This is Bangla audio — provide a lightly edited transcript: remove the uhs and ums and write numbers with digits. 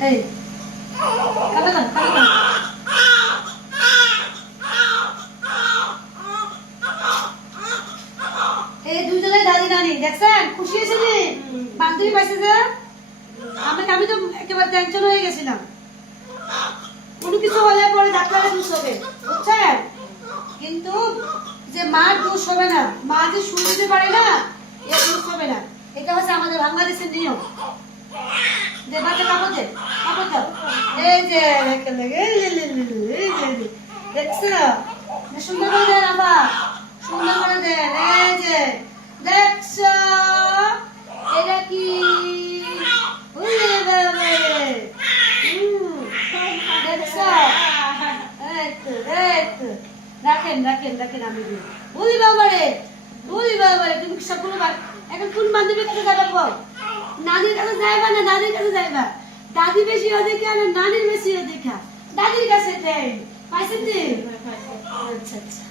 এই খাবে না খাবে না এই দুজনে দাদি নানি দেখছেন খুশি হয়েছে নি বান্ধবী পাইছে যে আমি তো একেবারে টেনশন হয়ে গেছিলাম কোনো কিছু হলে পরে ডাক্তারের দোষ হবে বুঝছেন কিন্তু যে মার দোষ হবে না মা যে শুনতে পারে না এর দোষ হবে না এটা হচ্ছে আমাদের বাংলাদেশের নিয়ম যে বাচ্চা কাপড় দাও এই যে রেখে লেগে এই যে দেখছো সুন্দর করে দেন আবার সুন্দর করে দেন এই যে দেখছো এটা কি ওরে বাবা দেখছো রাখেন আমি ওই বাবা রে তুমি সব এখন কোন বান্ধবীর কাছে যাবে বল নানির কাছে যাইবা না দাদির কাছে যাইবা দাদি বেশি ওদিকে আর নানির বেশি ওদিকে দাদির কাছে যাই পাইছেন আচ্ছা